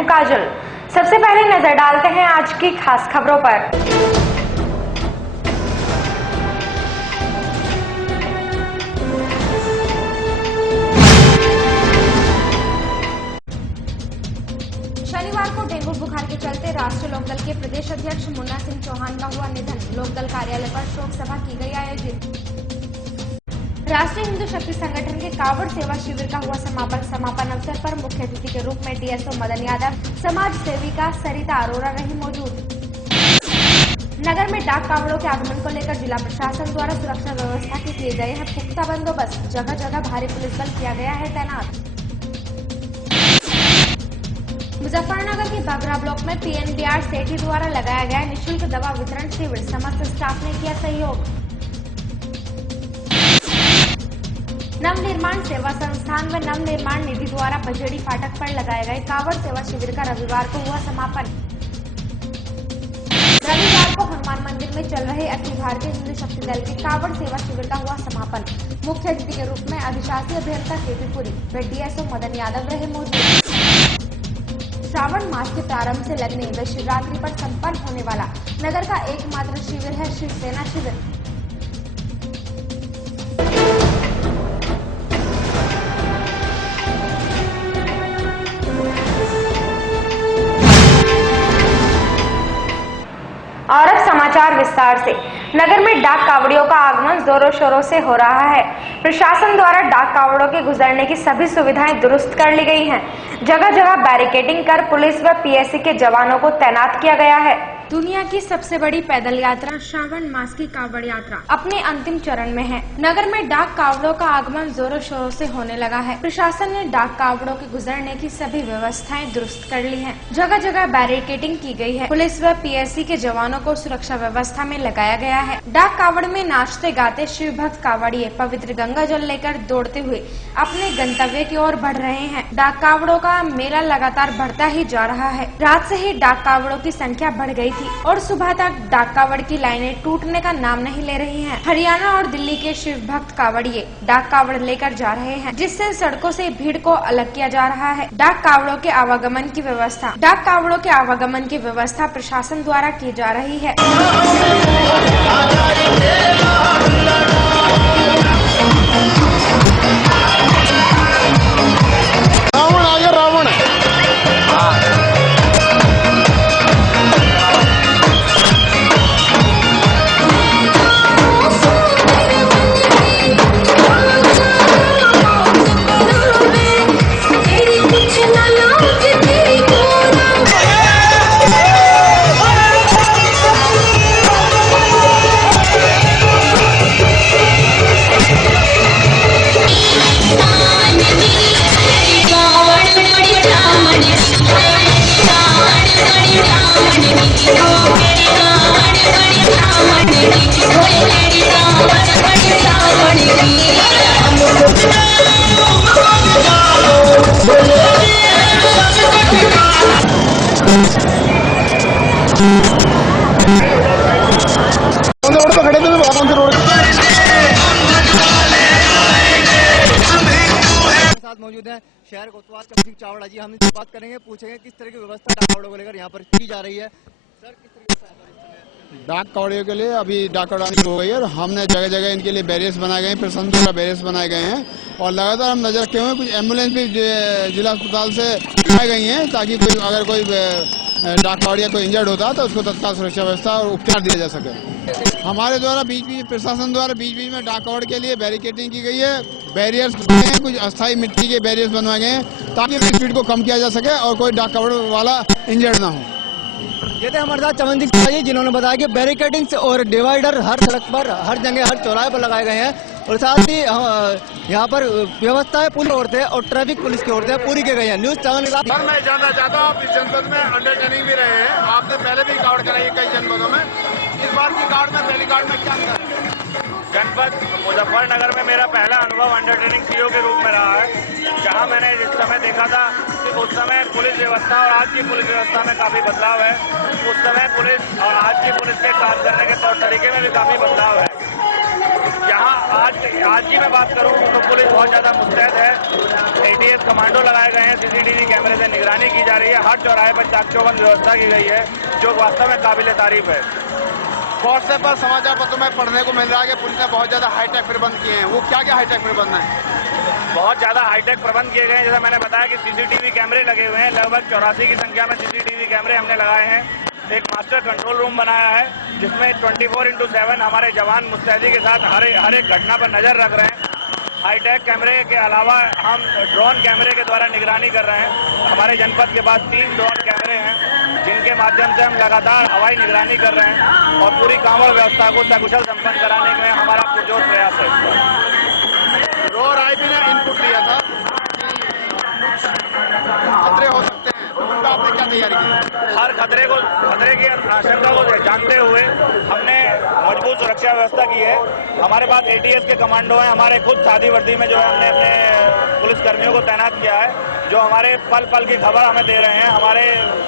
हूं काजल। सबसे पहले नजर डालते हैं आज की खास खबरों पर। शनिवार को डेंगू बुखार के चलते राष्ट्रीय लोकदल के प्रदेश अध्यक्ष मुन्ना सिंह चौहान का हुआ निधन। लोकदल कार्यालय पर शोक सभा की गई आयोजित। राष्ट्रीय हिंदू शक्ति संगठन के कावड़ सेवा शिविर का हुआ समापन अवसर पर मुख्य अतिथि के रूप में डीएसओ मदन यादव, समाज सेविका सरिता अरोरा रही मौजूद। नगर में डाक कावड़ों के आगमन को लेकर जिला प्रशासन द्वारा सुरक्षा व्यवस्था के किए गए हैं पुख्ता बंदोबस्त। जगह जगह भारी पुलिस बल किया गया है तैनात। मुजफ्फरनगर के बागरा ब्लॉक में पीएनबीआर सेठी द्वारा लगाया गया निःशुल्क दवा वितरण शिविर। समस्त स्टाफ ने किया सहयोग। नवनिर्माण सेवा संस्थान व नवनिर्माण निधि द्वारा बजेड़ी फाटक पर लगाए गए कावड़ सेवा शिविर का रविवार को हुआ समापन। रविवार को हनुमान मंदिर में चल रहे अखिल भारतीय हिंदू शक्ति दल के कावड़ सेवा शिविर का हुआ समापन। मुख्य अतिथि के रूप में अधिशासी अभियंता केपीपुरी व डीएसओ मदन यादव रहे मौजूद। श्रावण मास के प्रारंभ से लगने व शिवरात्रि पर संपन्न होने वाला नगर का एकमात्र शिविर है शिवसेना शिविर। और अब समाचार विस्तार से। नगर में डाक कावड़ियों का आगमन जोरों शोरों से हो रहा है। प्रशासन द्वारा डाक कावड़ों के गुजरने की सभी सुविधाएं दुरुस्त कर ली गई हैं। जगह जगह बैरिकेडिंग कर पुलिस व पीएससी के जवानों को तैनात किया गया है। दुनिया की सबसे बड़ी पैदल यात्रा श्रावण मास की कावड़ यात्रा अपने अंतिम चरण में है। नगर में डाक कावड़ों का आगमन जोरों शोरों से होने लगा है। प्रशासन ने डाक कावड़ों के गुजरने की सभी व्यवस्थाएं दुरुस्त कर ली हैं। जगह जगह बैरिकेडिंग की गई है। पुलिस व पीएससी के जवानों को सुरक्षा व्यवस्था में लगाया गया है। डाक कावड़ में नाचते गाते शिव भक्त कावड़िए पवित्र गंगा जल लेकर दौड़ते हुए अपने गंतव्य की ओर बढ़ रहे हैं। डाक कावड़ों का मेला लगातार बढ़ता ही जा रहा है। रात से ही डाक कावड़ों की संख्या बढ़ गई और सुबह तक डाक कावड़ की लाइनें टूटने का नाम नहीं ले रही हैं। हरियाणा और दिल्ली के शिव भक्त कावड़िए डाक कावड़ लेकर जा रहे हैं, जिससे सड़कों से भीड़ को अलग किया जा रहा है। डाक कावड़ों के आवागमन की व्यवस्था प्रशासन द्वारा की जा रही है। मौजूद है शहर कोतवाल चमसिंह चावड़ा जी। हम इनसे बात करेंगे, पूछेंगे किस तरह की व्यवस्था डाक कावड़ों को लेकर यहाँ पर की जा रही है। सर, किस तरह की डाक कावड़ियों के लिए अभी डाक कावड़ानी हो गई है और हमने जगह जगह इनके लिए बैरियर्स बनाए गए हैं, प्रशासन द्वारा बैरियर्स बनाए गए हैं और लगातार हम नजर रखे हुए हैं। कुछ एम्बुलेंस भी जिला अस्पताल से लाई गई हैं ताकि अगर कोई डाक कावड़िया कोई इंजर्ड होता तो उसको तत्काल सुरक्षा व्यवस्था और उपचार दिया जा सके। हमारे द्वारा प्रशासन द्वारा बीच बीच में डाक कावड़ के लिए बैरिकेडिंग की गई है, बैरियर्स बनाए हैं, कुछ अस्थायी मिट्टी के बैरियर्स बनवाए गए हैं ताकि स्पीड को कम किया जा सके और कोई डाक कावड़ वाला इंजर्ड ना हो। ये थे हमारे साथ चमन सिंह जी, जिन्होंने बताया कि बैरिकेडिंग और डिवाइडर हर सड़क पर, हर जगह, हर चौराहे पर लगाए गए हैं और साथ ही यहाँ पर व्यवस्थाएं पुलिस ओर से और ट्रैफिक पुलिस की ओर से पूरी की गई है। न्यूज चैनल सर, मैं जानना चाहता हूँ, आप इस जनपद में अंडर ट्रेनिंग भी रहे हैं, आपने पहले भी कावड़ कराई है कई जनपदों में, इस बार की कावड़ में पहली कावड़ में क्या अंतर है? जनपद मुजफ्फरनगर में मेरा पहला अनुभव अंडर ट्रेनिंग सीओ के रूप में रहा है, जहां मैंने जिस समय देखा था कि उस समय पुलिस व्यवस्था और आज की पुलिस व्यवस्था में काफी बदलाव है। उस समय पुलिस और आज की पुलिस के काम करने के तौर तरीके में भी काफी बदलाव है। यहाँ आज की मैं बात करूँ तो पुलिस बहुत ज़्यादा मुस्तैद है। ATS कमांडो लगाए गए हैं, CCTV कैमरे से निगरानी की जा रही है, हर चौराहे पर चाक चौबंद व्यवस्था की गई है, जो वास्तव में काबिल तारीफ है। व्हाट्सएप पर समाचार पत्रों में पढ़ने को मिल रहा है कि पुलिस ने बहुत ज्यादा हाईटेक प्रबंध किए हैं। वो क्या क्या हाईटेक प्रबंध है? बहुत ज़्यादा हाईटेक प्रबंध किए गए हैं। जैसा मैंने बताया कि CCTV कैमरे लगे हुए हैं, लगभग 84 की संख्या में CCTV कैमरे हमने लगाए हैं। एक मास्टर कंट्रोल रूम बनाया है जिसमें 24/7 हमारे जवान मुस्तैदी के साथ हर एक घटना पर नजर रख रहे हैं। हाईटेक कैमरे के अलावा हम ड्रोन कैमरे के द्वारा निगरानी कर रहे हैं। हमारे जनपद के पास 3 ड्रोन कैमरे हैं जिनके माध्यम से हम लगातार हवाई निगरानी कर रहे हैं और पूरी कांवड़ व्यवस्था को सकुशल संपन्न कराने में हमारा पुरजोर प्रयास है। रोर आईबी ने इनपुट दिया था खतरे हो सकते हैं, तो उनका आपने क्या तैयारी की? हर खतरे की आशंका को जानते हुए हमने मजबूत सुरक्षा व्यवस्था की है। हमारे पास ATS के कमांडो हैं, हमारे खुद सादी वर्दी में जो है हमने अपने पुलिस कर्मियों को तैनात किया है, जो हमारे पल पल की खबर हमें दे रहे हैं। हमारे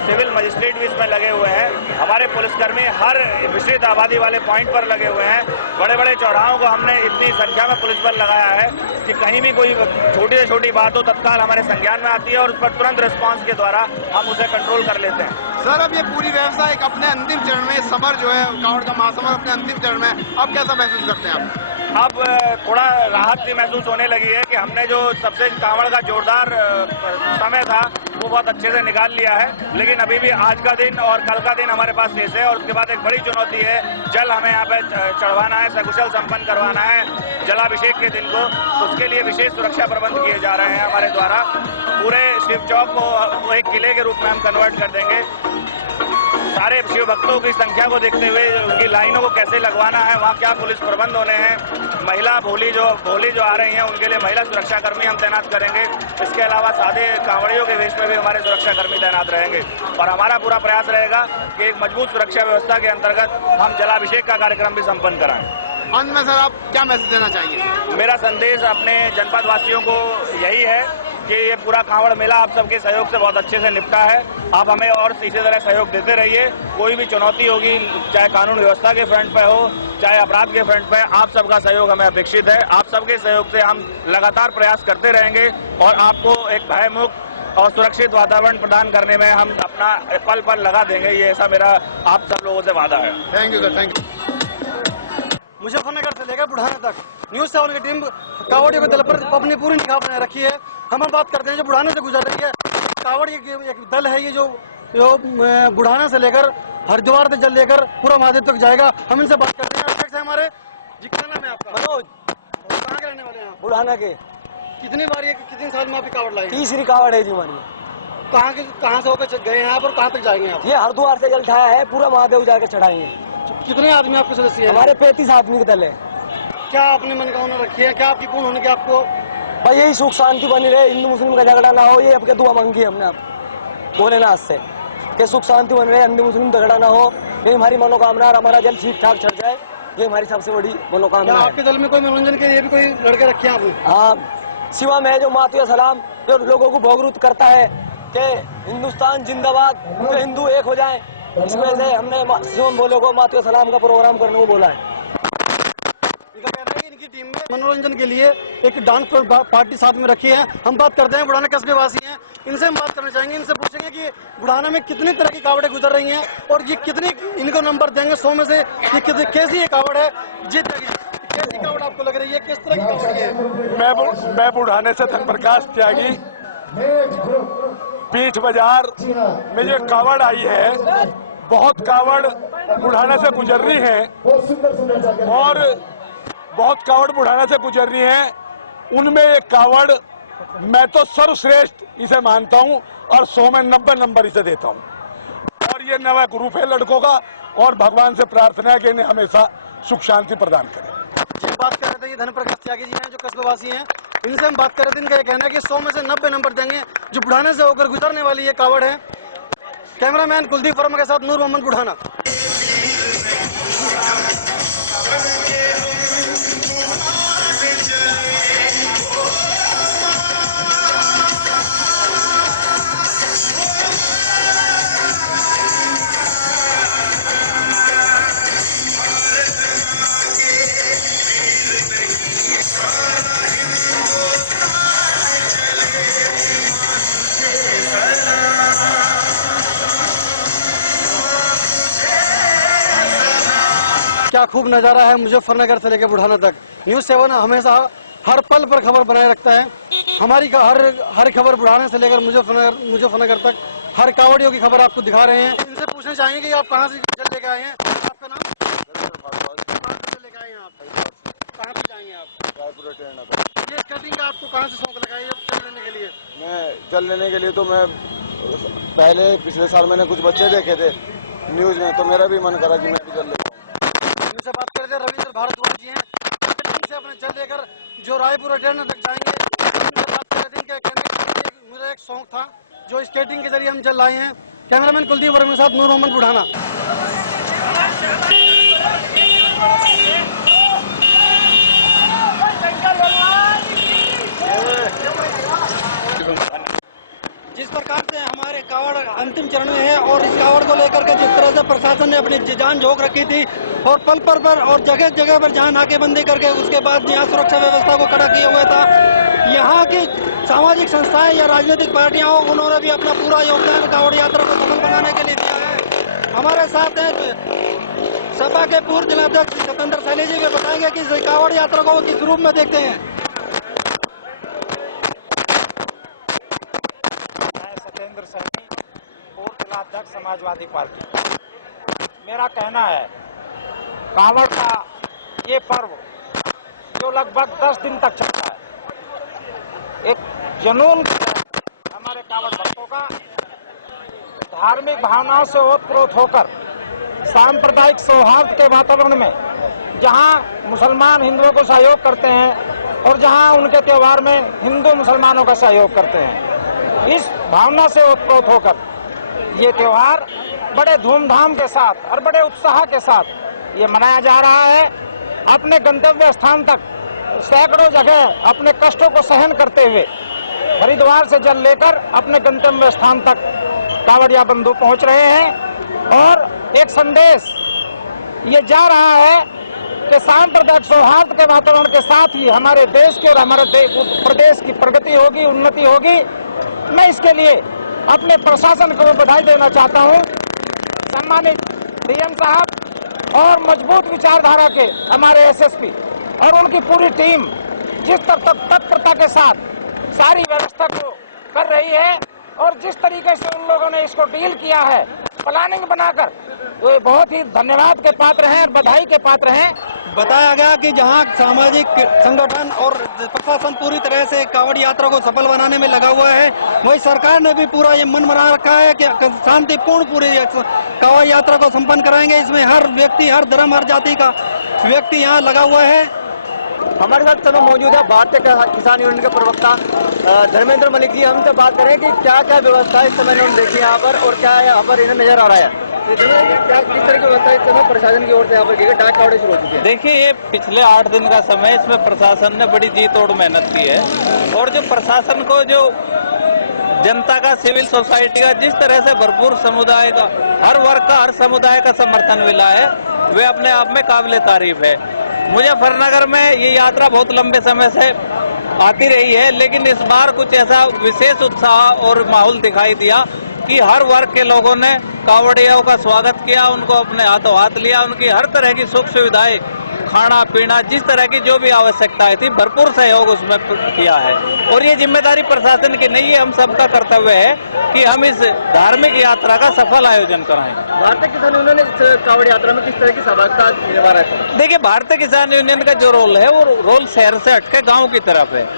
सिविल मजिस्ट्रेट भी इसमें लगे हुए हैं। हमारे पुलिसकर्मी हर विस्तृत आबादी वाले पॉइंट पर लगे हुए हैं। बड़े बड़े चौराहों को हमने इतनी संख्या में पुलिस बल लगाया है कि कहीं भी कोई छोटी से छोटी बात हो तत्काल हमारे संज्ञान में आती है और उस पर तुरंत रिस्पांस के द्वारा हम उसे कंट्रोल कर लेते हैं। सर, अब ये पूरी व्यवस्था एक अपने अंतिम चरण में, समर जो है कांवड़ का महासमर अपने अंतिम चरण में, अब कैसा महसूस करते हैं आप? अब थोड़ा राहत सी महसूस होने लगी है कि हमने जो सबसे कांवड़ का जोरदार समय था वो बहुत अच्छे से निकाल लिया है। लेकिन अभी भी आज का दिन और कल का दिन हमारे पास शेष है और उसके बाद एक बड़ी चुनौती है, जल हमें यहाँ पे चढ़वाना है, सकुशल संपन्न करवाना है जलाभिषेक के दिन को। उसके लिए विशेष सुरक्षा प्रबंध किए जा रहे हैं हमारे द्वारा। पूरे शिव चौक को एक किले के रूप में हम कन्वर्ट कर देंगे। सारे शिव भक्तों की संख्या को देखते हुए उनकी लाइनों को कैसे लगवाना है, वहाँ क्या पुलिस प्रबंध होने हैं। महिला भोली जो आ रही हैं उनके लिए महिला सुरक्षा कर्मी हम तैनात करेंगे। इसके अलावा सादे कांवड़ियों के वेश में भी हमारे सुरक्षा कर्मी तैनात रहेंगे और हमारा पूरा प्रयास रहेगा कि एक मजबूत सुरक्षा व्यवस्था के अंतर्गत हम जलाभिषेक का कार्यक्रम भी संपन्न कराएं। अंत में सर, आप क्या मैसेज देना चाहिए? मेरा संदेश अपने जनपद वासियों को यही है कि ये पूरा कांवड़ मेला आप सबके सहयोग से बहुत अच्छे से निपटा है। आप हमें और इसी तरह सहयोग देते रहिए। कोई भी चुनौती होगी, चाहे कानून व्यवस्था के फ्रंट पे हो, चाहे अपराध के फ्रंट पे, आप सबका सहयोग हमें अपेक्षित है। आप सबके सहयोग से हम लगातार प्रयास करते रहेंगे और आपको एक भयमुक्त और सुरक्षित वातावरण प्रदान करने में हम अपना पल पल लगा देंगे। ये ऐसा मेरा आप सब लोगों से वादा है। Thank you sir, thank you. Muzaffarnagar से लेकर बुढ़ाना तक न्यूज 7 की टीम कांवड़ के दल पर अपनी पूरी निगाह बनाए रखी है। हम बात करते हैं जो बुढ़ाने से गुजर रही है। कांवड़ एक दल है ये जो बुढ़ाना से लेकर हरिद्वार से जल लेकर पूरा महादेव तक जाएगा। हम इनसे बात करते हैं। अध्यक्ष है हमारे जी, क्या नाम है आपका? मनोज। कहाँ के रहने वाले हैं आप? बुढ़ाना के। कितनी साल में आपकी कांवड़ लाई? तीसरी कांवड़ है जी हमारी। कहाँ से होकर गए हैं आप और कहाँ तक जाएंगे आप? ये हरिद्वार से जल उठाया है, पूरा महादेव जाकर चढ़ाएंगे। कितने आदमी आपके सदस्य हैं? हमारे 35 आदमी का दल है। क्या आपने मनोकामना रखी है? क्या आपकी पूर्ण होने की आपको? भाई यही सुख शांति बनी रहे, हिंदू मुस्लिम का झगड़ा ना हो, ये आपके दुआ मांगी हमने आप भोलेनाथ से कि सुख शांति बन रहे, हिंदू मुस्लिम झगड़ा ना हो। ये हमारी मनोकामना और हमारा जल ठीक ठाक चढ़ जाए, ये हमारी सबसे बड़ी मनोकामना है। आपके दल में कोई मनोरंजन के लिए भी कोई लड़के रखे हैं आपने? हाँ, शिवा में जो मातृ सलाम जो लोगों को भोगरूत करता है कि हिंदुस्तान जिंदाबाद, जो हिंदू एक हो जाए, इस वजह से हमने शिवम बोले को मातृ सलाम का प्रोग्राम करने को बोला है। इनकी टीम में मनोरंजन के लिए एक डांस पार्टी साथ में रखी है। हम बात करते हैं बुढ़ाना कस्बे वासी हैं, इनसे हम बात करना चाहेंगे। इनसे पूछेंगे कि बुढ़ाना में कितनी तरह की कावड़ें गुजर रही हैं और ये कितनी इनको नंबर देंगे 100 में से, ये कैसी ये कावड़ है जी? कैसी कावड़ आपको लग रही है? किस तरह की कावड़ है? मैं बुढ़ाने से धनप्रकाश त्यागी। पीठ बाजार में जो कावड़ आई है, बहुत कावड़ बुढ़ाना से गुजर रही है और बहुत कावड़ बुढ़ाना से गुजर रही है। उनमें एक कावड़ मैं तो सर्वश्रेष्ठ इसे मानता हूं और 100 में 90 नंबर इसे देता हूं। और ये नवा ग्रुप है लड़कों का और भगवान से प्रार्थना है कि इन्हें हमेशा सुख शांति प्रदान करें। ये बात कर रहे थे, ये धनप्रकाश त्यागी जी हैं जो कस्बेवासी हैं। इनसे हम बात कर रहे थे, इनका ये कहना है कि 100 में से 90 नंबर देंगे जो बुढ़ाने से होकर गुजरने वाली ये कावड़ है। कैमरामैन कुलदीप वर्मा के साथ नूर मोहम्मद बुढ़ाना। क्या खूब नज़ारा है मुजफ्फरनगर से लेकर बुढ़ाना तक। न्यूज़ 7 हमेशा हर पल पर खबर बनाए रखता है। हमारी हर खबर बुढ़ाने से लेकर मुजफ्फरनगर तक हर कावड़ियों की खबर आपको दिखा रहे हैं। इनसे पूछना चाहेंगे कि आप कहाँ से जल लेकर आए हैं? आपका नाम? लेकर आए हैं आप? कहाँ से जाएंगे आप? ये स्केटिंग का आपको कहाँ से शौक लगा है जल लेने के लिए? मैं जल लेने के लिए तो मैं पहले पिछले साल मैंने कुछ बच्चे देखे थे न्यूज में, तो मेरा भी मन करा कि मैं भी जल लेता हूँ। इनसे बात करते हैं। रविंद्र भारद्वाज जी हैं, से अपने जल लेकर जो रायपुर अड्डा तक जाएंगे। इनके कहने का मुझे एक शौक था जो स्केटिंग के जरिए हम जल लाए हैं। कैमरामैन कुलदीप वर्मा के साथ नूर मोहम्मद बुढ़ाना। जिस प्रकार से हमारे कावड़ अंतिम चरण में है और इस कावड़ को लेकर के जिस तरह से प्रशासन ने अपनी जान झोंक रखी थी और पल पर और जगह जगह पर जहां नाकेबंदी करके उसके बाद यहाँ सुरक्षा व्यवस्था को कड़ा किया हुआ था, यहाँ की सामाजिक संस्थाएं या राजनीतिक पार्टियां हो, उन्होंने भी अपना पूरा योगदान कावड़ यात्रा को सफल बनाने के लिए दिया है। हमारे साथ हैं सपा के पूर्व जिलाध्यक्ष सतेंद्र सैनी जी, भी बताएंगे कि कावड़ यात्रा को किस रूप में देखते हैं। सतेंद्र सैनी, पूर्व जिलाध्यक्ष समाजवादी पार्टी। मेरा कहना है कावड़ का ये पर्व जो लगभग 10 दिन तक चलता है, एक जुनून हमारे कावड़ भक्तों का धार्मिक भावनाओं से ओतप्रोत होकर सांप्रदायिक सौहार्द के वातावरण में जहां मुसलमान हिंदुओं को सहयोग करते हैं और जहां उनके त्योहार में हिंदू मुसलमानों का सहयोग करते हैं, इस भावना से ओतप्रोत होकर ये त्योहार बड़े धूमधाम के साथ और बड़े उत्साह के साथ ये मनाया जा रहा है। अपने गंतव्य स्थान तक सैकड़ों जगह अपने कष्टों को सहन करते हुए हरिद्वार से जल लेकर अपने गंतव्य स्थान तक कांवड़िया बंधु पहुंच रहे हैं और एक संदेश ये जा रहा है कि सांप्रदायिक सौहार्द के वातावरण के साथ ही हमारे देश की और हमारे प्रदेश की प्रगति होगी, उन्नति होगी। मैं इसके लिए अपने प्रशासन को बधाई देना चाहता हूं। सम्मानित डीएम साहब और मजबूत विचारधारा के हमारे एसएसपी और उनकी पूरी टीम जिस तत्परता के साथ सारी व्यवस्था को कर रही है और जिस तरीके से उन लोगों ने इसको डील किया है, प्लानिंग बनाकर, तो ये बहुत ही धन्यवाद के पात्र हैं और बधाई के पात्र हैं। बताया गया कि जहां सामाजिक संगठन और प्रशासन पूरी तरह से कांवड़ यात्रा को सफल बनाने में लगा हुआ है, वही सरकार ने भी पूरा ये मन बना रखा है कि शांतिपूर्ण पूरी कांवड़ यात्रा को संपन्न कराएंगे। इसमें हर व्यक्ति, हर धर्म, हर जाति का व्यक्ति यहाँ लगा हुआ है। हमारे साथ समय मौजूद है भारतीय किसान यूनियन के प्रवक्ता धर्मेंद्र मलिक जी। हमसे बात करें कि क्या क्या व्यवस्था इस समय उन्होंने देखी यहाँ पर और क्या यहाँ पर इन्हें नजर आ रहा है, क्या किस तरह की व्यवस्था इस समय प्रशासन की ओर से यहाँ पर की गई? डाक कावड़े शुरू हो चुके हैं। देखिए, ये पिछले 8 दिन का समय, इसमें प्रशासन ने बड़ी जी तोड़ मेहनत की है और जो प्रशासन को जो जनता का, सिविल सोसाइटी का जिस तरह से भरपूर समुदाय का, हर वर्ग का, हर समुदाय का समर्थन मिला है, वे अपने आप में काबिले तारीफ है। मुजफ्फरनगर में ये यात्रा बहुत लंबे समय से आती रही है, लेकिन इस बार कुछ ऐसा विशेष उत्साह और माहौल दिखाई दिया कि हर वर्ग के लोगों ने कांवड़ियों का स्वागत किया, उनको अपने हाथों हाथ लिया, उनकी हर तरह की सुख सुविधाएं, खाना पीना, जिस तरह की जो भी आवश्यकताएं थी, भरपूर सहयोग उसमें किया है। और ये जिम्मेदारी प्रशासन की नहीं है, हम सबका कर्तव्य है कि हम इस धार्मिक यात्रा का सफल आयोजन कराएं। भारतीय किसान यूनियन ने कांवड़ यात्रा में किस तरह की सहभागिता निभा रहा है? देखिए, भारतीय किसान यूनियन का जो रोल है वो रोल शहर से हटके गाँव की तरफ है।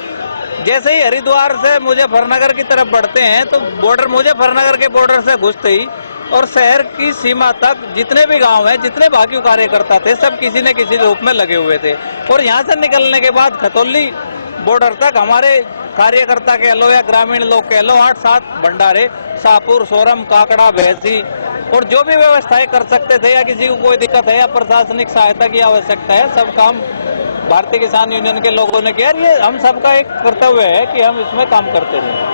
जैसे ही हरिद्वार से मुजफ्फरनगर की तरफ बढ़ते हैं तो बॉर्डर, मुजफ्फरनगर के बॉर्डर से घुसते ही और शहर की सीमा तक जितने भी गांव हैं, जितने भाकियू कार्यकर्ता थे, सब किसी न किसी रूप में लगे हुए थे। और यहाँ से निकलने के बाद खतौली बॉर्डर तक हमारे कार्यकर्ता कह लो या ग्रामीण लोग कह लो, 8-7 भंडारे, शाहपुर, सोरम, काकड़ा, भैंसी और जो भी व्यवस्थाएं कर सकते थे या किसी को कोई दिक्कत है या प्रशासनिक सहायता की आवश्यकता है, सब काम भारतीय किसान यूनियन के लोगों ने किया। ये हम सबका एक कर्तव्य है कि हम इसमें काम करते रहें।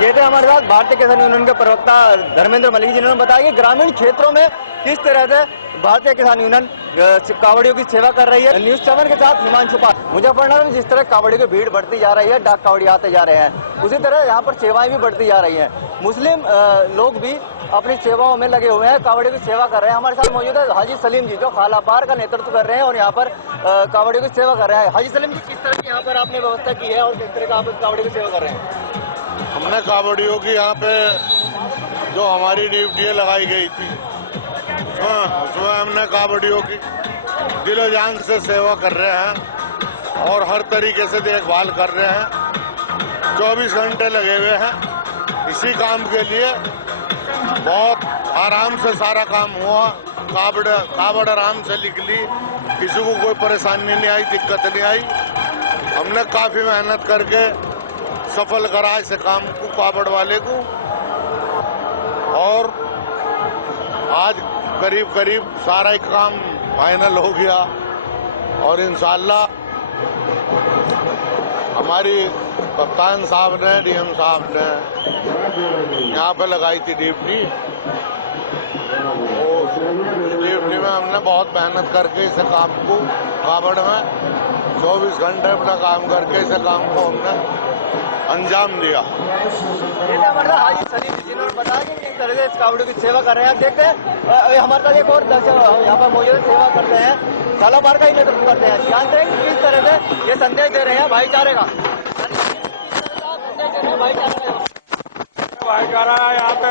ये थे हमारे साथ भारतीय किसान यूनियन के प्रवक्ता धर्मेंद्र मलिक जी, जिन्होंने बताया कि ग्रामीण क्षेत्रों में किस तरह से भारतीय किसान यूनियन कांवड़ियों की सेवा कर रही है। न्यूज़ 7 के साथ हिमांशु पाल। मुजफ्फरनगर में जिस तरह कांवड़ियों की भीड़ बढ़ती जा रही है, डाक कांवड़ी आते जा रहे हैं, उसी तरह यहाँ पर सेवाएं भी बढ़ती जा रही हैं। मुस्लिम लोग भी अपनी सेवाओं में लगे हुए हैं, कावड़ियों की सेवा कर रहे हैं। हमारे साथ मौजूद है हाजी सलीम जी, जो खालापार का नेतृत्व कर रहे हैं और यहाँ पर कावड़ियों की सेवा कर रहे हैं। हाजी सलीम जी, किस तरह की यहाँ पर आपने व्यवस्था की है और किस तरह का आप कावड़ियों की सेवा कर रहे हैं? हमने कावड़ियों की यहाँ पे जो हमारी ड्यूटी लगाई गई थी उसमें हमने कावड़ियों की दिलो जान से सेवा कर रहे हैं और हर तरीके से देखभाल कर रहे हैं। 24 घंटे लगे हुए हैं इसी काम के लिए। बहुत आराम से सारा काम हुआ, कावड़ आराम से निकली, किसी को कोई परेशानी नहीं आई, दिक्कत नहीं आई। हमने काफी मेहनत करके सफल करा इस काम को, कावड़ वाले को। और आज करीब करीब सारा काम फाइनल हो गया और इंशाल्लाह हमारी कप्तान साहब ने, डीएम साहब ने यहाँ पे लगाई थी ड्यूटी। ड्यूटी में हमने बहुत मेहनत करके इस काम को, कावड़ में 24 घंटे अपना काम करके इस काम को हमने अंजाम दिया। हाजी सलीम जी, जिन्होंने बताया कि किस तरह से इस कावड़ियों की सेवा कर रहे हैं। देखते हैं हमारे साथ एक और दर्शक यहाँ पर मौजूद सेवा करते हैं, खालापार का ही नेतृत्व करते हैं। जानते हैं कि किस तरह से ये संदेश दे रहे हैं भाईचारे का। भाईचारा यहाँ पे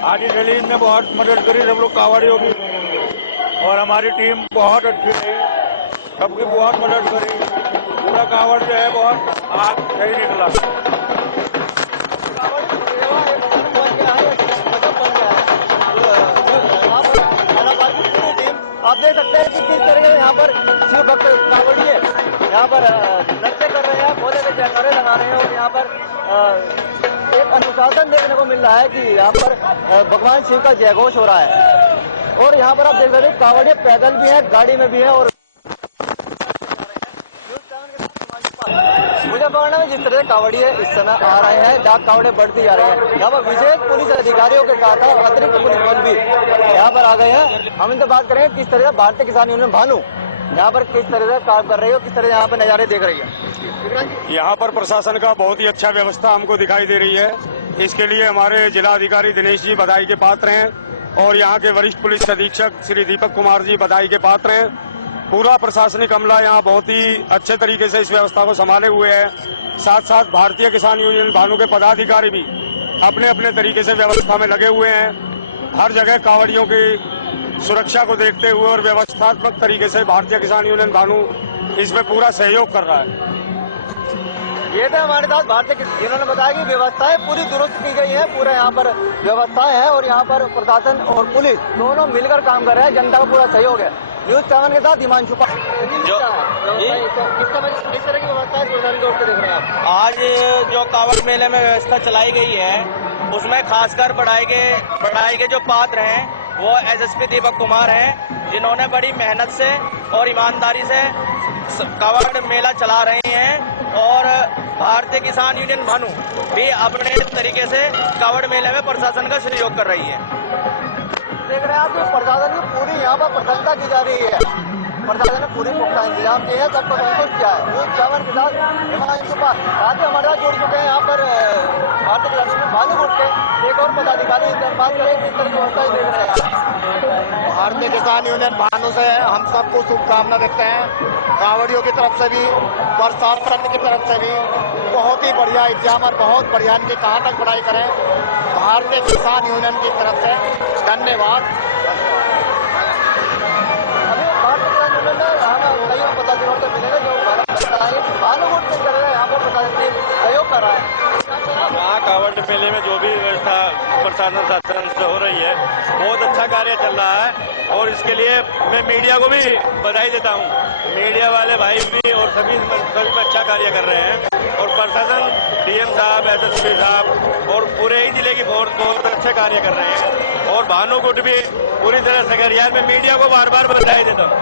हाजी सलीम ने बहुत मदद करी सब लोग कावड़ियों की, और हमारी टीम बहुत अच्छी रही, सबकी बहुत मदद करी। पूरा कावड़ जो है बहुत आज सही निकला। आप देख सकते हैं कि किस तरह से यहाँ पर शिव भक्त कावड़िए यहाँ पर नृत्य कर रहे हैं, भोले के जयकारे लगा रहे हैं और यहाँ पर एक अनुशासन देखने को मिल रहा है कि यहाँ पर भगवान शिव का जयघोष हो रहा है। और यहाँ पर आप देख सकते हैं कावड़िए पैदल भी है, गाड़ी में भी है। और मुजफ्फरनगर में जिस तरह से कावड़िए इस समय आ रहे हैं, डाक कावड़े बढ़ती जा रहे हैं। यहाँ पर विशेष पुलिस अधिकारियों के साथ अतिरिक्त पुलिस बल भी यहाँ पर आ गए हैं। हम इनसे बात करेंगे किस तरह से भारतीय किसान यूनियन भानु यहाँ पर किस तरह से काम कर रही है, किस तरह से यहाँ पर नजारे देख रही है। यहाँ पर प्रशासन का बहुत ही अच्छा व्यवस्था हमको दिखाई दे रही है। इसके लिए हमारे जिला अधिकारी दिनेश जी बधाई के पात्र हैं और यहाँ के वरिष्ठ पुलिस अधीक्षक श्री दीपक कुमार जी बधाई के पात्र हैं। पूरा प्रशासनिक अमला यहाँ बहुत ही अच्छे तरीके से इस व्यवस्था को संभाले हुए है। साथ साथ भारतीय किसान यूनियन भानु के पदाधिकारी भी अपने अपने तरीके से व्यवस्था में लगे हुए हैं। हर जगह कावड़ियों की सुरक्षा को देखते हुए और व्यवस्थात्मक तरीके से भारतीय किसान यूनियन भानु इसमें पूरा सहयोग कर रहा है। ये थे हमारे साथ भारतीय, जिन्होंने बताया कि व्यवस्थाएं पूरी दुरुस्त की गई है। पूरा यहाँ पर व्यवस्थाएं है और यहाँ पर प्रशासन और पुलिस दोनों मिलकर काम कर रहे हैं। जनता का पूरा सहयोग है। न्यूज 7 के साथ हिमांशु किस तरह की व्यवस्था देख रहे हैं आप? आज जो कावड़ मेले में व्यवस्था चलाई गई है उसमें खासकर बढ़ाए गए जो पात्र हैं वो एसएसपी दीपक कुमार हैं, जिन्होंने बड़ी मेहनत से और ईमानदारी से कावड़ मेला चला रहे हैं। और भारतीय किसान यूनियन भानु भी अपने तरीके से कावड़ मेले में प्रशासन का सहयोग कर रही है। देख रहे हैं आप, प्रशासन की पूरी यहाँ पर प्रशंसा की जा रही है। प्रशासन ने पूरी पुख्ता इंतजाम किए हैं, सबको संतुष्ट किया है। न्यूज 7 के साथ साथ हमारे साथ जुड़ चुके हैं यहाँ पर भारतीय किसान यूनियन भानु गुट के एक और पदाधिकारी बात करें किस तरह की व्यवस्था देख रहे हैं। भारतीय किसान यूनियन भानु से हम सबको शुभकामना देते हैं। कावड़ियों की तरफ से भी, प्रशासन की तरफ से भी बहुत ही बढ़िया इंतजाम और बहुत बढ़िया इनकी कहाँ तक बढ़ाई करें। भारतीय किसान यूनियन की तरफ से धन्यवाद। अभी भारतीय किसान यूनियन में कई पदाधिकारियों से मिलेंगे जो भानुगुट के तरह यहाँ पर प्रशासन सहयोग कर रहा है। यहाँ कावड़ मेले में जो भी व्यवस्था प्रशासन शासन से हो रही है बहुत अच्छा कार्य चल रहा है और इसके लिए मैं मीडिया को भी बधाई देता हूँ। मीडिया वाले भाई भी और सभी अच्छा कार्य कर रहे हैं और प्रशासन डीएम साहब, एसएसपी साहब और पूरे ही जिले की बहुत अच्छे कार्य कर रहे हैं और भानु गुट भी पूरी तरह से कर। यार मैं मीडिया को बार बार बधाई देता हूँ।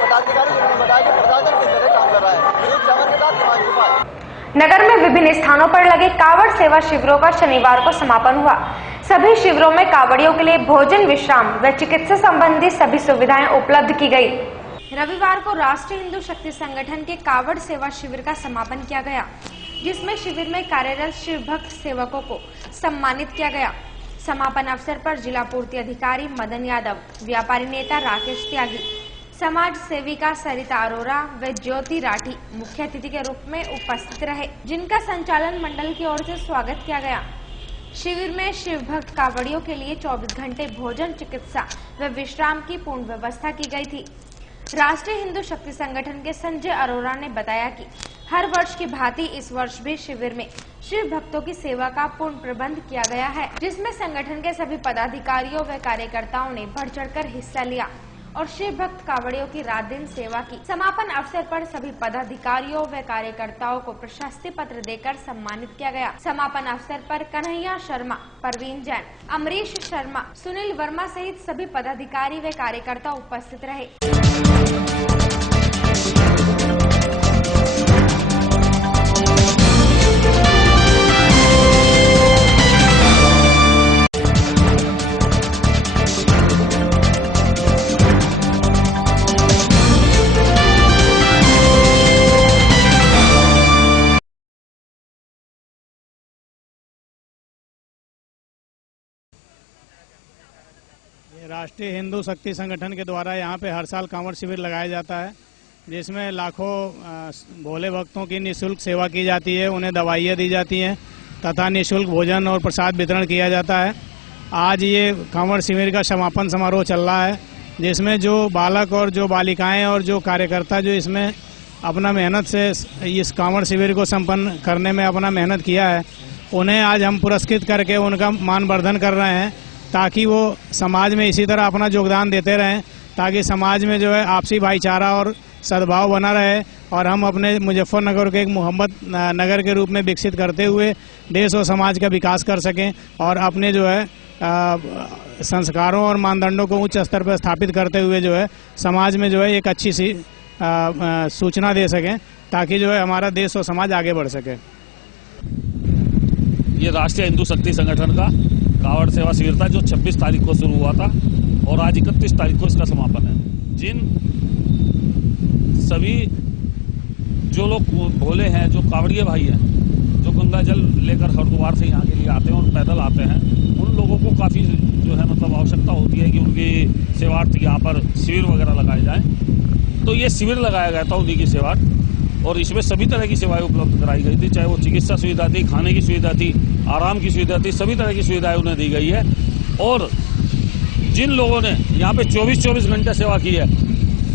पदाधिकारी जिन्होंने बताया कि प्रशासन किस तरह काम कर रहा है। न्यूज 7 के साथ हिमांशु पाल। नगर में विभिन्न स्थानों पर लगे कावड़ सेवा शिविरों का शनिवार को समापन हुआ। सभी शिविरों में कावड़ियों के लिए भोजन, विश्राम व चिकित्सा संबंधी सभी सुविधाएं उपलब्ध की गई। रविवार को राष्ट्रीय हिंदू शक्ति संगठन के कावड़ सेवा शिविर का समापन किया गया। जिसमें शिविर में कार्यरत शिव भक्त सेवकों को सम्मानित किया गया। समापन अवसर पर जिला पूर्ति अधिकारी मदन यादव, व्यापारी नेता राकेश त्यागी, समाज सेविका सरिता अरोरा व ज्योति राठी मुख्य अतिथि के रूप में उपस्थित रहे, जिनका संचालन मंडल की ओर से स्वागत किया गया। शिविर में शिव भक्त कावड़ियों के लिए 24 घंटे भोजन, चिकित्सा व विश्राम की पूर्ण व्यवस्था की गई थी। राष्ट्रीय हिंदू शक्ति संगठन के संजय अरोरा ने बताया कि हर वर्ष की भांति इस वर्ष भी शिविर में शिव भक्तों की सेवा का पूर्ण प्रबंध किया गया है, जिसमें संगठन के सभी पदाधिकारियों व कार्यकर्ताओं ने बढ़ चढ़कर हिस्सा लिया और शिव भक्त कावड़ियों की रात दिन सेवा की। समापन अवसर पर सभी पदाधिकारियों व कार्यकर्ताओं को प्रशस्ति पत्र देकर सम्मानित किया गया। समापन अवसर पर कन्हैया शर्मा, परवीन जैन, अमरीश शर्मा, सुनील वर्मा सहित सभी पदाधिकारी व कार्यकर्ता उपस्थित रहे। राष्ट्रीय हिंदू शक्ति संगठन के द्वारा यहाँ पे हर साल कांवड़ शिविर लगाया जाता है, जिसमें लाखों भोले भक्तों की निःशुल्क सेवा की जाती है, उन्हें दवाइयाँ दी जाती हैं तथा निःशुल्क भोजन और प्रसाद वितरण किया जाता है। आज ये कांवड़ शिविर का समापन समारोह चल रहा है, जिसमें जो बालक और जो बालिकाएं और जो कार्यकर्ता जो इसमें अपना मेहनत से इस कांवड़ शिविर को संपन्न करने में अपना मेहनत किया है, उन्हें आज हम पुरस्कृत करके उनका मानवर्धन कर रहे हैं, ताकि वो समाज में इसी तरह अपना योगदान देते रहें, ताकि समाज में जो है आपसी भाईचारा और सद्भाव बना रहे और हम अपने मुजफ्फरनगर को एक मोहम्मद नगर के रूप में विकसित करते हुए देश और समाज का विकास कर सकें और अपने जो है संस्कारों और मानदंडों को उच्च स्तर पर स्थापित करते हुए जो है समाज में जो है एक अच्छी सी सूचना दे सकें, ताकि जो है हमारा देश और समाज आगे बढ़ सके। ये राष्ट्रीय हिंदू शक्ति संगठन का कावड़ सेवा शिविर था, जो 26 तारीख को शुरू हुआ था और आज 31 तारीख को इसका समापन है। जिन सभी जो लोग भोले हैं, जो कावड़िए भाई हैं, जो गंगा जल लेकर हरिद्वार से यहाँ के लिए आते हैं और पैदल आते हैं, उन लोगों को काफ़ी जो है मतलब आवश्यकता होती है कि उनकी सेवार्थ यहाँ पर शिविर वगैरह लगाए जाएँ। तो ये शिविर लगाया गया था उन्हीं की सेवार्थ, और इसमें सभी तरह की सेवाएं उपलब्ध कराई गई थी, चाहे वो चिकित्सा सुविधा थी, खाने की सुविधा थी, आराम की सुविधा थी, सभी तरह की सुविधाएं उन्हें दी गई है। और जिन लोगों ने यहाँ पे 24 घंटे सेवा की है,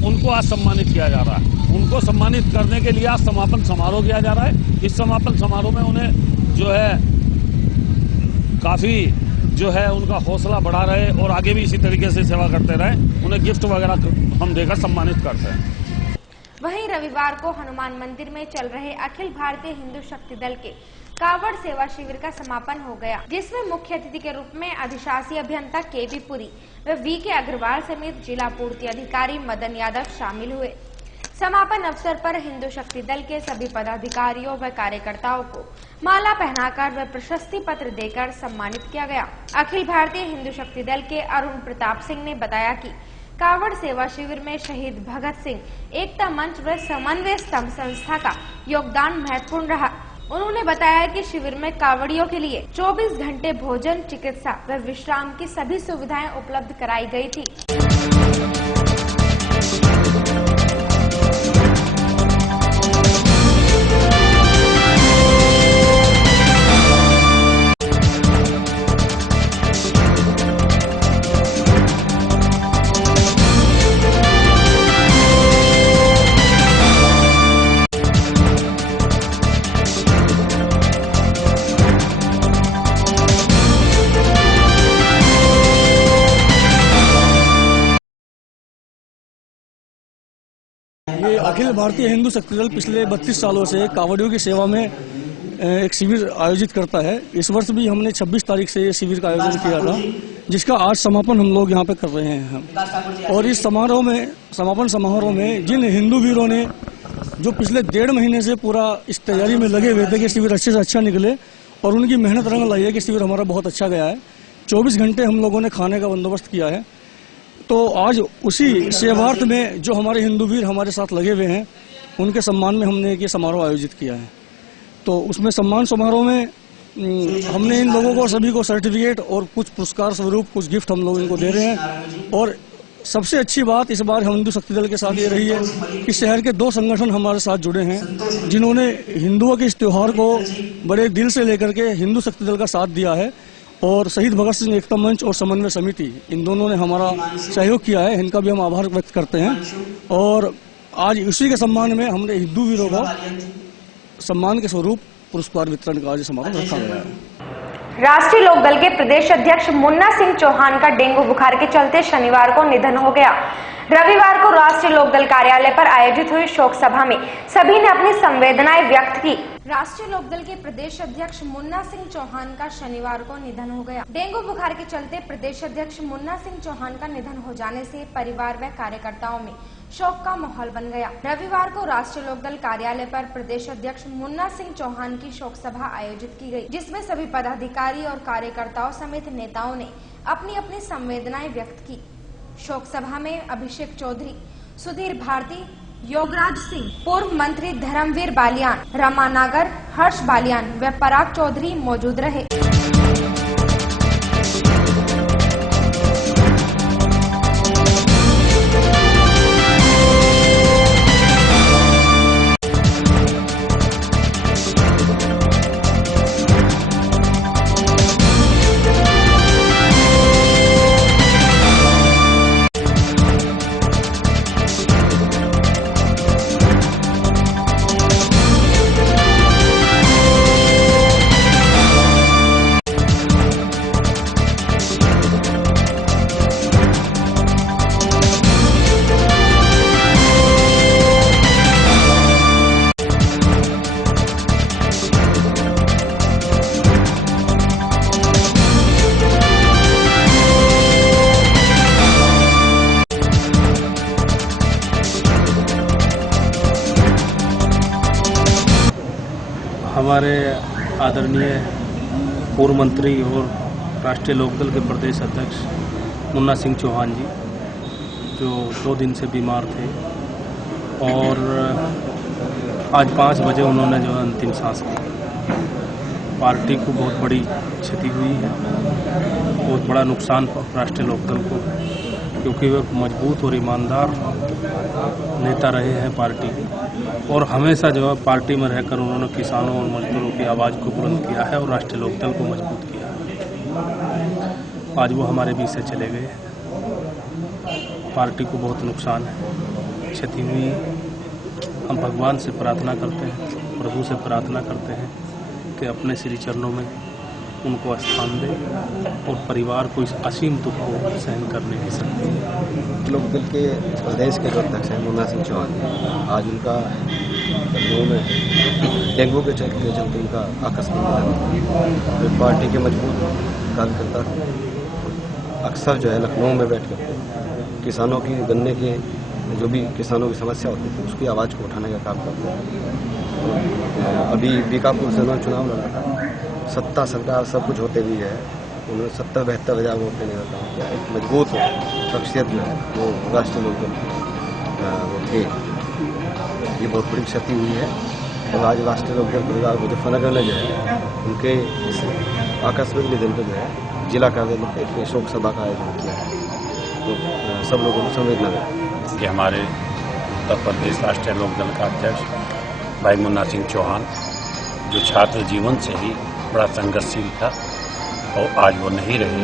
उनको आज सम्मानित किया जा रहा है। उनको सम्मानित करने के लिए आज समापन समारोह किया जा रहा है। इस समापन समारोह में उन्हें जो है काफ़ी जो है उनका हौसला बढ़ा रहे और आगे भी इसी तरीके से सेवा करते रहे, उन्हें गिफ्ट वगैरह हम देकर सम्मानित करते हैं। वहीं रविवार को हनुमान मंदिर में चल रहे अखिल भारतीय हिंदू शक्ति दल के कावड़ सेवा शिविर का समापन हो गया, जिसमें मुख्य अतिथि के रूप में अधिशासी अभियंता केबी पुरी व वी.के. अग्रवाल समेत जिला पूर्ति अधिकारी मदन यादव शामिल हुए। समापन अवसर पर हिंदू शक्ति दल के सभी पदाधिकारियों व कार्यकर्ताओं को माला पहनाकर व प्रशस्ति पत्र देकर सम्मानित किया गया। अखिल भारतीय हिंदू शक्ति दल के अरुण प्रताप सिंह ने बताया कि कावड़ सेवा शिविर में शहीद भगत सिंह एकता मंच व समन्वय स्तंभ संस्था का योगदान महत्वपूर्ण रहा। उन्होंने बताया कि शिविर में कावड़ियों के लिए 24 घंटे भोजन, चिकित्सा व विश्राम की सभी सुविधाएं उपलब्ध कराई गई थी। ये अखिल भारतीय हिंदू शक्ति दल पिछले 32 सालों से कावड़ियों की सेवा में एक शिविर आयोजित करता है। इस वर्ष भी हमने 26 तारीख से ये शिविर का आयोजन किया था, जिसका आज समापन हम लोग यहाँ पे कर रहे हैं। और इस समापन समारोह में जिन हिंदू वीरों ने जो पिछले 1.5 महीने से पूरा इस तैयारी में लगे हुए थे कि शिविर अच्छे से अच्छा निकले, और उनकी मेहनत रंग लाई है कि शिविर हमारा बहुत अच्छा गया है। 24 घंटे हम लोगों ने खाने का बंदोबस्त किया है। तो आज उसी सेवार्थ में जो हमारे हिंदू वीर हमारे साथ लगे हुए हैं, उनके सम्मान में हमने ये समारोह आयोजित किया है। तो उसमें सम्मान समारोह में हमने इन लोगों को सभी को सर्टिफिकेट और कुछ पुरस्कार स्वरूप कुछ गिफ्ट हम लोग इनको दे रहे हैं। और सबसे अच्छी बात इस बार हिंदू शक्ति दल के साथ ये रही है कि शहर के 2 संगठन हमारे साथ जुड़े हैं जिन्होंने हिंदुओं के इस त्योहार को बड़े दिल से लेकर के हिंदू शक्ति दल का साथ दिया है। और शहीद भगत सिंह एकता मंच और समन्वय समिति, इन दोनों ने हमारा सहयोग किया है, इनका भी हम आभार व्यक्त करते हैं। और आज इसी के सम्मान में हमने हिंदू वीरों को सम्मान के स्वरूप पुरस्कार वितरण का आज समारोह रखा गया है। राष्ट्रीय लोकदल के प्रदेश अध्यक्ष मुन्ना सिंह चौहान का डेंगू बुखार के चलते शनिवार को निधन हो गया। रविवार को राष्ट्रीय लोकदल कार्यालय पर आयोजित हुई शोक सभा में सभी ने अपनी संवेदनाएं व्यक्त की। राष्ट्रीय लोकदल के प्रदेश अध्यक्ष मुन्ना सिंह चौहान का शनिवार को निधन हो गया। डेंगू बुखार के चलते प्रदेश अध्यक्ष मुन्ना सिंह चौहान का निधन हो जाने से परिवार व कार्यकर्ताओं में शोक का माहौल बन गया। रविवार को राष्ट्रीय लोकदल कार्यालय पर प्रदेश अध्यक्ष मुन्ना सिंह चौहान की शोक सभा आयोजित की गई, जिसमें सभी पदाधिकारी और कार्यकर्ताओं समेत नेताओं ने अपनी अपनी संवेदनाएं व्यक्त की। शोक सभा में अभिषेक चौधरी, सुधीर भारती, योगराज सिंह, पूर्व मंत्री धर्मवीर बालियान, रमा नागर, हर्ष बालियान व पराग चौधरी मौजूद रहे। हमारे आदरणीय पूर्व मंत्री और राष्ट्रीय लोकदल के प्रदेश अध्यक्ष मुन्ना सिंह चौहान जी, जो 2 दिन से बीमार थे और आज 5 बजे उन्होंने जो अंतिम सांस ली। पार्टी को बहुत बड़ी क्षति हुई है, बहुत बड़ा नुकसान राष्ट्रीय लोकदल को, क्योंकि वे मजबूत और ईमानदार नेता रहे हैं पार्टी और हमेशा जो है पार्टी में रहकर उन्होंने किसानों और मजदूरों की आवाज़ को बुलंद किया है और राष्ट्रीय लोकदल को मजबूत किया है। आज वो हमारे बीच से चले गए। पार्टी को बहुत नुकसान है, क्षति हुई है। हम भगवान से प्रार्थना करते हैं, प्रभु से प्रार्थना करते हैं कि अपने श्री चरणों में उनको स्थान दे और परिवार को इस असीम दुख को सहन करने की शक्ति है। लोकदल के प्रदेश के जो अध्यक्ष हैं मुन्ना सिंह चौहान, आज उनका लखनऊ में डेंगू के चलते उनका आकस्मिक निधन। पार्टी के मजबूत कार्यकर्ता अक्सर जो है लखनऊ में बैठकर किसानों की गन्ने के जो भी किसानों की समस्या होती है उसकी आवाज़ को उठाने का काम करते हैं। अभी बीकापुर से उन्होंने चुनाव लड़ा था, सत्ता सरकार सब कुछ होते भी है, उन्होंने 70-72 वोट नहीं होता। एक मजबूत शख्सियत जो है वो राष्ट्रीय लोकदल वो थे। ये बहुत बड़ी क्षति हुई है और आज राष्ट्रीय लोकदल परिवार मुजफ्फरनगर में जो है उनके इस आकस्मिक निधन पर जो है जिला कार्यालय पे शोक सभा का आयोजन किया है। तो सब लोगों को संवेदना है कि हमारे उत्तर प्रदेश राष्ट्रीय लोकदल का अध्यक्ष भाई मुन्ना सिंह चौहान, जो छात्र जीवन से ही बड़ा संघर्षशील था और आज वो नहीं रहे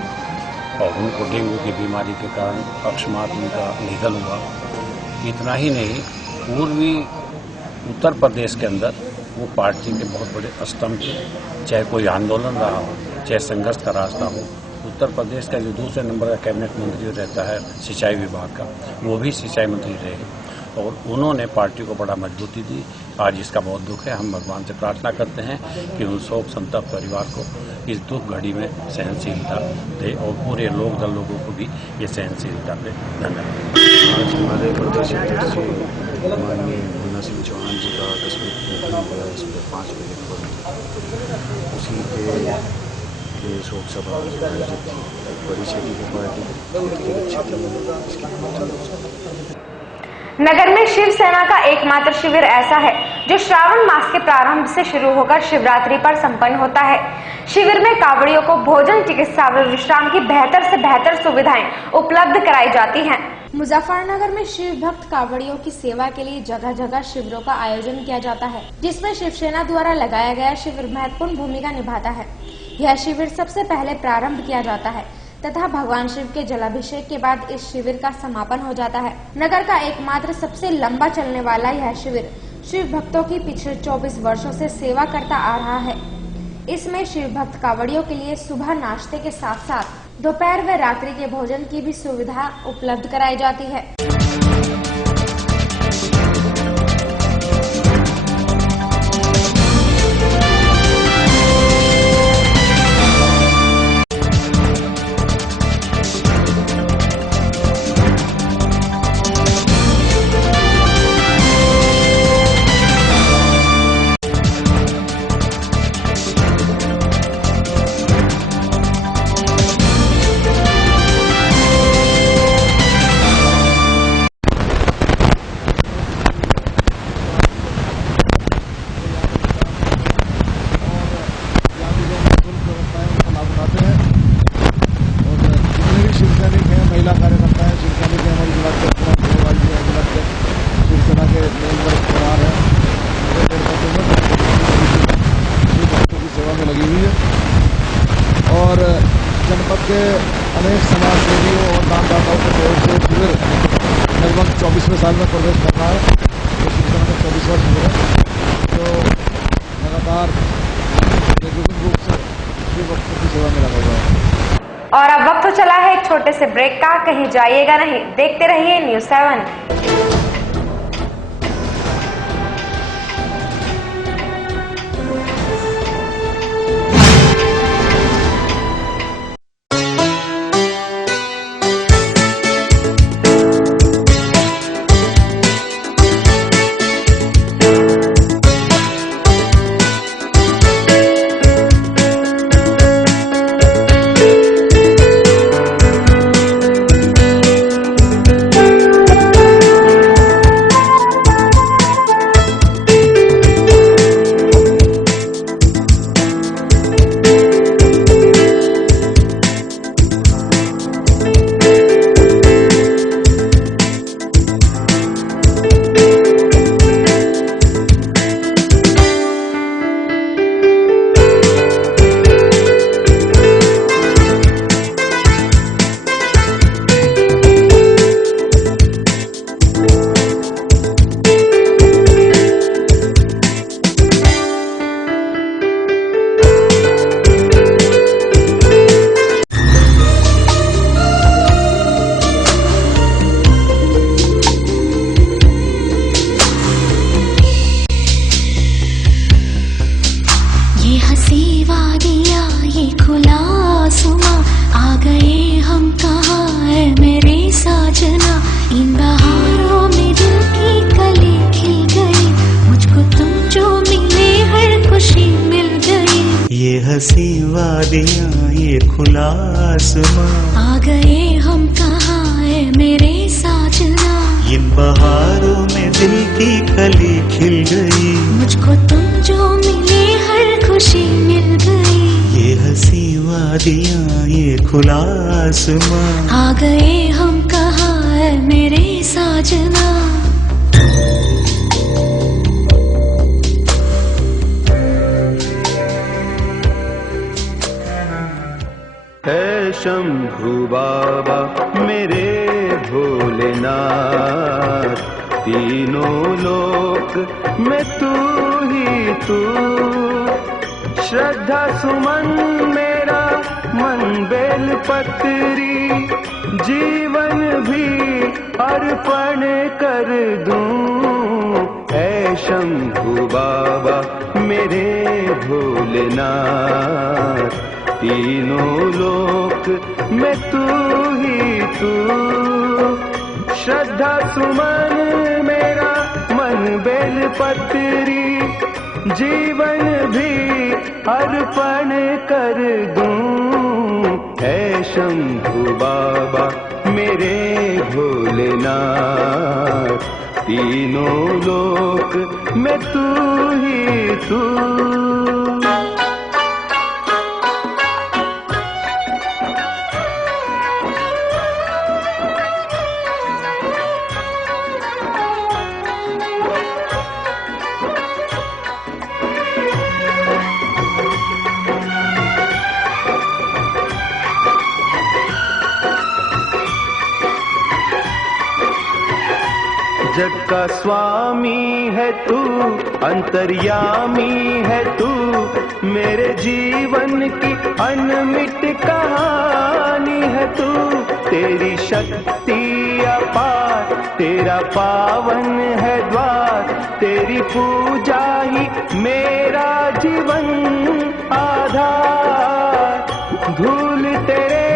और उनको डेंगू की बीमारी के कारण अकस्मात उनका निधन हुआ। इतना ही नहीं, पूर्वी उत्तर प्रदेश के अंदर वो पार्टी के बहुत बड़े स्तंभ थे। चाहे कोई आंदोलन रहा हो, चाहे संघर्ष का रास्ता हो, उत्तर प्रदेश का जो 2 नंबर का कैबिनेट मंत्री रहता है सिंचाई विभाग का, वो भी सिंचाई मंत्री रहे और उन्होंने पार्टी को बड़ा मजबूती दी। आज इसका बहुत दुख है। हम भगवान से प्रार्थना करते हैं कि उन शोक संतप्त परिवार को इस दुख घड़ी में सहनशीलता दे और पूरे लोकदल लोगों को भी ये सहनशीलता दे। धन्यवाद। आज हमारे प्रदेश अध्यक्ष माननीय मुन्ना सिंह चौहान जी का आकस्मिक निधन हुआ है सुबह 5 बजे। उसी के शोक सभा आयोजित थी। बड़ी क्षति की पार्टी व्यक्तिगत क्षति। नगर में शिवसेना का एकमात्र शिविर ऐसा है जो श्रावण मास के प्रारंभ से शुरू होकर शिवरात्रि पर संपन्न होता है। शिविर में कावड़ियों को भोजन, चिकित्सा व विश्राम की बेहतर से बेहतर सुविधाएं उपलब्ध कराई जाती हैं। मुजफ्फरनगर में शिव भक्त कावड़ियों की सेवा के लिए जगह जगह शिविरों का आयोजन किया जाता है, जिसमें शिवसेना द्वारा लगाया गया शिविर महत्वपूर्ण भूमिका निभाता है। यह शिविर सबसे पहले प्रारंभ किया जाता है तथा भगवान शिव के जलाभिषेक के बाद इस शिविर का समापन हो जाता है। नगर का एकमात्र सबसे लंबा चलने वाला यह शिविर शिव भक्तों की पिछले 24 वर्षों से सेवा करता आ रहा है। इसमें शिव भक्त कावड़ियों के लिए सुबह नाश्ते के साथ साथ दोपहर व रात्रि के भोजन की भी सुविधा उपलब्ध कराई जाती है। और जनपद के अनेक समाज सेवियों और दानदाताओं के सहयोग से शिविर लगभग 24वें साल में प्रवेश कर रहा है। तो शिवसेना का 24वां शिविर है, जो लगातार विभिन्न रूप से शिव भक्तों की सेवा में लगा हुआ है। और अब वक्त तो चला है एक छोटे से ब्रेक का, कहीं जाइएगा नहीं, देखते रहिए न्यूज़ 7। हंसी वादियाँ ये खुला आसमां, आ गए हम कहाँ है मेरे साजना। इन बहारों में दिल की कली खिल गई, मुझको तुम जो मिले हर खुशी मिल गई। ये हंसी वादियाँ ये खुला आसमां, आ गए हम कहाँ है मेरे साजना। है शंभू बाबा मेरे भोलेनाथ, तीनों लोक में तू ही तू। श्रद्धा सुमन मेरा मन बेल पत्री, जीवन भी अर्पण कर दूं। है शंभू बाबा मेरे भोलेनाथ, तीनों लोक में तू ही तू। श्रद्धा सुमन मेरा मन बेल पत्री, जीवन भी अर्पण कर दूं। है शंभू बाबा मेरे भोलेनाथ, तीनों लोक में तू ही तू। जग का स्वामी है तू, अंतर्यामी है तू, मेरे जीवन की अनमिट कहानी है तू। तेरी शक्ति अपार, तेरा पावन है द्वार, तेरी पूजा ही मेरा जीवन आधार। धूल तेरे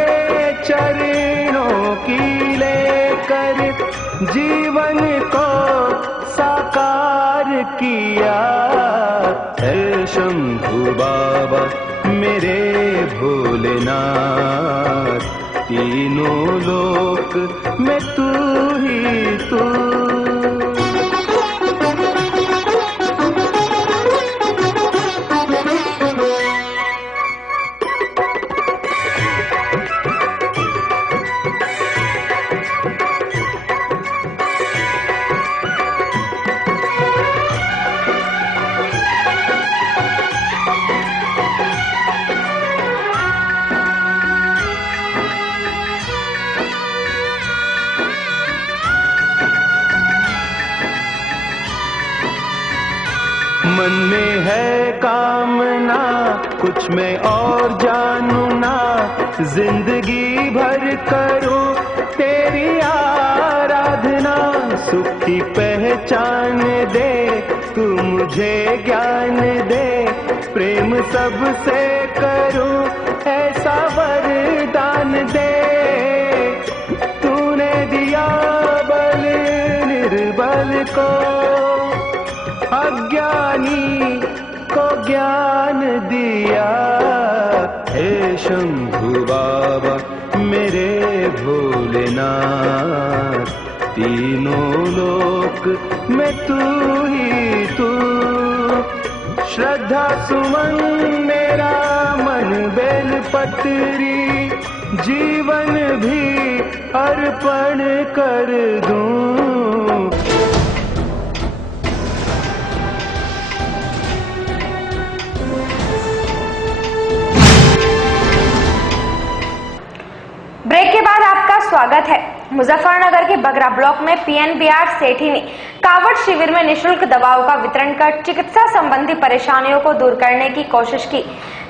चरणों की लेकर जीवन को साकार किया है शंभु बाबा मेरे भोलेनाथ। तीनों लोक में तू ही तू। मन में है कामना कुछ मैं और जानू ना, जिंदगी भर करूं तेरी आराधना। सुखी पहचान दे तू मुझे ज्ञान दे, प्रेम सबसे करूं ऐसा वरदान दे। तूने दिया बल निर्बल को, अज्ञानी को ज्ञान दिया। हे शंभु बाबा मेरे भोलेनाथ, तीनों लोक में तू ही तू। श्रद्धा सुमन मेरा मन बेलपत्री, जीवन भी अर्पण कर दूं। ब्रेक के बाद आपका स्वागत है। मुजफ्फरनगर के बगरा ब्लॉक में पीएनबीआर सेठी ने कावड़ शिविर में निशुल्क दवाओं का वितरण कर चिकित्सा संबंधी परेशानियों को दूर करने की कोशिश की।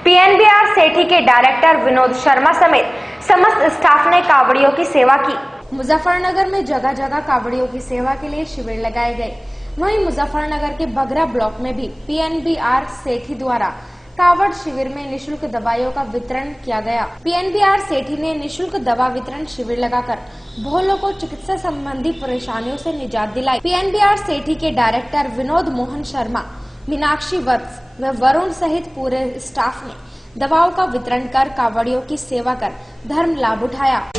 पीएनबीआर सेठी के डायरेक्टर विनोद शर्मा समेत समस्त स्टाफ ने कावड़ियों की सेवा की। मुजफ्फरनगर में जगह जगह कावड़ियों की सेवा के लिए शिविर लगाए गए। वहीं मुजफ्फरनगर के बगरा ब्लॉक में भी पीएनबीआर सेठी द्वारा कावड़ शिविर में निशुल्क दवाइयों का वितरण किया गया। पीएनबीआर सेठी ने निशुल्क दवा वितरण शिविर लगाकर भोलों को चिकित्सा संबंधी परेशानियों से निजात दिलाई। पीएनबीआर सेठी के डायरेक्टर विनोद मोहन शर्मा, मीनाक्षी वत्स व वरुण सहित पूरे स्टाफ ने दवाओं का वितरण कर कावड़ियों की सेवा कर धर्म लाभ उठाया।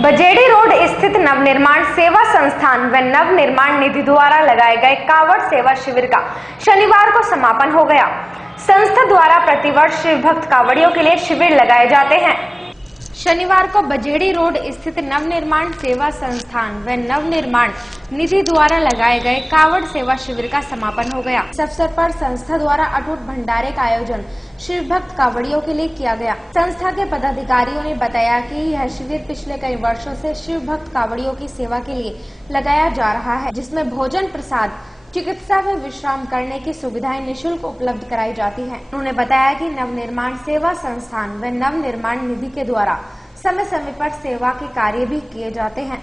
बजेड़ी रोड स्थित नवनिर्माण सेवा संस्थान व नवनिर्माण निधि द्वारा लगाए गए कावड़ सेवा शिविर का शनिवार को समापन हो गया। संस्था द्वारा प्रतिवर्ष शिव भक्त कावड़ियों के लिए शिविर लगाए जाते हैं। शनिवार को बजेड़ी रोड स्थित नवनिर्माण सेवा संस्थान व नवनिर्माण निधि द्वारा लगाए गए कावड़ सेवा शिविर का समापन हो गया। इस अवसर पर संस्था द्वारा अटूट भंडारे का आयोजन शिव भक्त कावड़ियों के लिए किया गया। संस्था के पदाधिकारियों ने बताया कि यह शिविर पिछले कई वर्षों से शिव भक्त कावड़ियों की सेवा के लिए लगाया जा रहा है, जिसमें भोजन प्रसाद, चिकित्सा व विश्राम करने की सुविधाएं निशुल्क उपलब्ध कराई जाती हैं। उन्होंने बताया कि नवनिर्माण सेवा संस्थान व नवनिर्माण निधि के द्वारा समय समय पर सेवा के कार्य भी किए जाते हैं।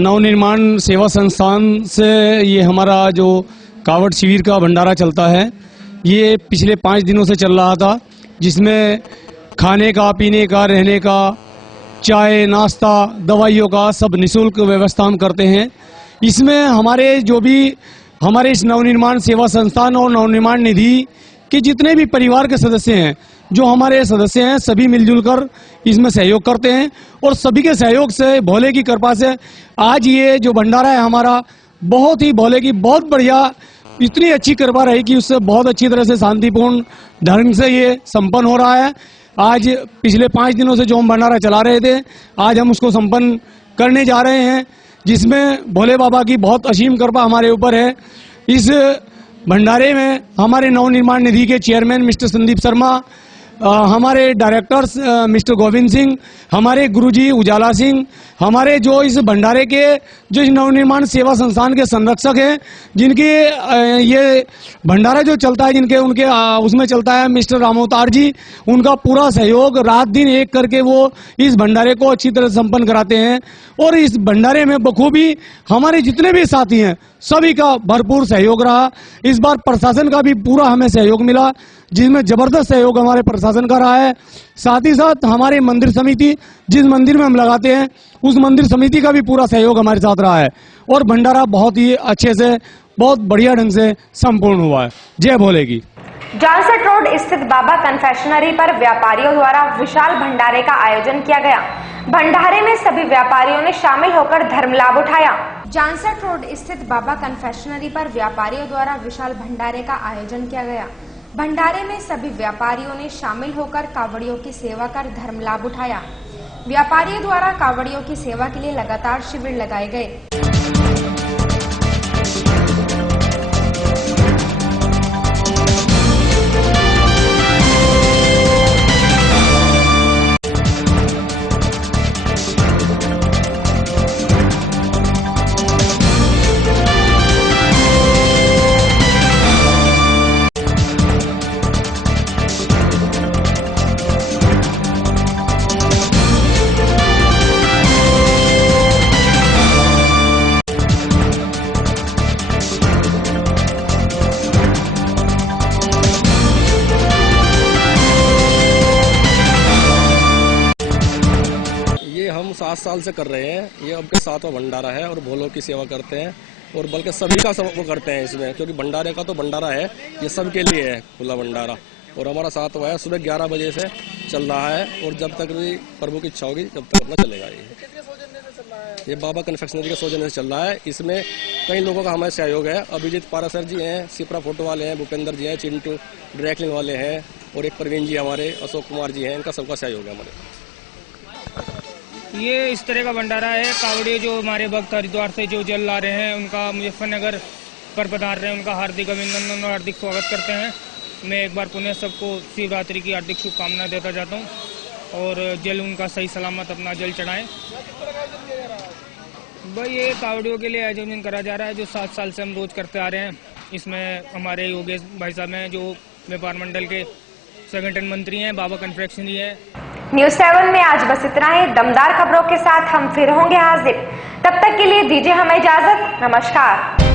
नवनिर्माण सेवा संस्थान से ये हमारा जो कावड़ शिविर का भंडारा चलता है, ये पिछले 5 दिनों से चल रहा था, जिसमें खाने का, पीने का, रहने का, चाय, नाश्ता, दवाइयों का सब निःशुल्क व्यवस्था हम करते हैं। इसमें हमारे इस नवनिर्माण सेवा संस्थान और नवनिर्माण निधि के जितने भी परिवार के सदस्य हैं, जो हमारे सदस्य हैं, सभी मिलजुल कर इसमें सहयोग करते हैं और सभी के सहयोग से, भोले की कृपा से आज ये जो भंडारा है हमारा बहुत ही, भोले की बहुत बढ़िया, इतनी अच्छी कृपा रही कि उससे बहुत अच्छी तरह से शांतिपूर्ण ढंग से ये संपन्न हो रहा है। आज पिछले 5 दिनों से जो हम भंडारा चला रहे थे, आज हम उसको संपन्न करने जा रहे हैं, जिसमें भोले बाबा की बहुत असीम कृपा हमारे ऊपर है। इस भंडारे में हमारे नवनिर्माण निधि के चेयरमैन मिस्टर संदीप शर्मा, हमारे डायरेक्टर्स मिस्टर गोविंद सिंह, हमारे गुरुजी उजाला सिंह, हमारे जो इस भंडारे के जो नवनिर्माण सेवा संस्थान के संरक्षक हैं, जिनके ये भंडारा जो चलता है, उनके उसमें चलता है मिस्टर रामोतार जी, उनका पूरा सहयोग, रात दिन एक करके वो इस भंडारे को अच्छी तरह संपन्न कराते हैं। और इस भंडारे में बखूबी हमारे जितने भी साथी हैं सभी का भरपूर सहयोग रहा। इस बार प्रशासन का भी पूरा हमें सहयोग मिला, जिसमें जबरदस्त सहयोग हमारे प्रशासन का रहा है। साथ ही साथ हमारे मंदिर समिति, जिस मंदिर में हम लगाते हैं, उस मंदिर समिति का भी पूरा सहयोग हमारे साथ रहा है और भंडारा बहुत ही अच्छे से, बहुत बढ़िया ढंग से संपूर्ण हुआ है। जय भोले की। जॉनसट रोड स्थित बाबा कन्फेक्शनरी पर व्यापारियों द्वारा विशाल भंडारे का आयोजन किया गया। भंडारे में सभी व्यापारियों ने शामिल होकर धर्म लाभ उठाया। जॉनसट रोड स्थित बाबा कन्फेक्शनरी पर व्यापारियों द्वारा विशाल भंडारे का आयोजन किया गया। भंडारे में सभी व्यापारियों ने शामिल होकर कावड़ियों की सेवा कर धर्म लाभ उठाया। व्यापारियों द्वारा कावड़ियों की सेवा के लिए लगातार शिविर लगाए गए। हम 7 साल से कर रहे हैं, ये अब के 7वां भंडारा है और भोलों की सेवा करते हैं और बल्कि सभी का वो करते हैं इसमें, क्योंकि भंडारे का तो भंडारा है, ये सबके लिए है खुला भंडारा। और हमारा 7वां है, सुबह 11 बजे से चल रहा है और जब तक भी प्रभु की इच्छा होगी तब तक अपना चलेगा। ये बाबा कन्फेक्शनरी के सौजन्य से चल रहा है। इसमें कई लोगों का हमारे सहयोग है। अभिजीत पारासर जी हैं, सिपरा फोटो वाले हैं, भूपेंद्र जी हैं, चिंटू ड्रैकलिंग वाले हैं और एक प्रवीण जी हमारे, अशोक कुमार जी हैं, इनका सबका सहयोग है हमारे। ये इस तरह का भंडारा है। कावड़िए जो हमारे भक्त हरिद्वार से जो जल ला रहे हैं, उनका मुजफ्फरनगर पर पधार रहे हैं, उनका हार्दिक अभिनंदन और हार्दिक स्वागत करते हैं। मैं एक बार पुनः सबको शिवरात्रि की हार्दिक शुभकामनाएं देता जाता हूं और जल उनका सही सलामत अपना जल चढ़ाएं। भाई ये कावड़ियों के लिए आयोजन करा जा रहा है, जो 7 साल से हम रोज करते आ रहे हैं। इसमें हमारे योगेश भाई साहब हैं, जो व्यापार मंडल के संगठन मंत्री हैं, बाबा कन्फेक्शनरी है। न्यूज़ 7 में आज बस इतना ही। दमदार खबरों के साथ हम फिर होंगे हाजिर। तब तक के लिए दीजिए हमें इजाजत। नमस्कार।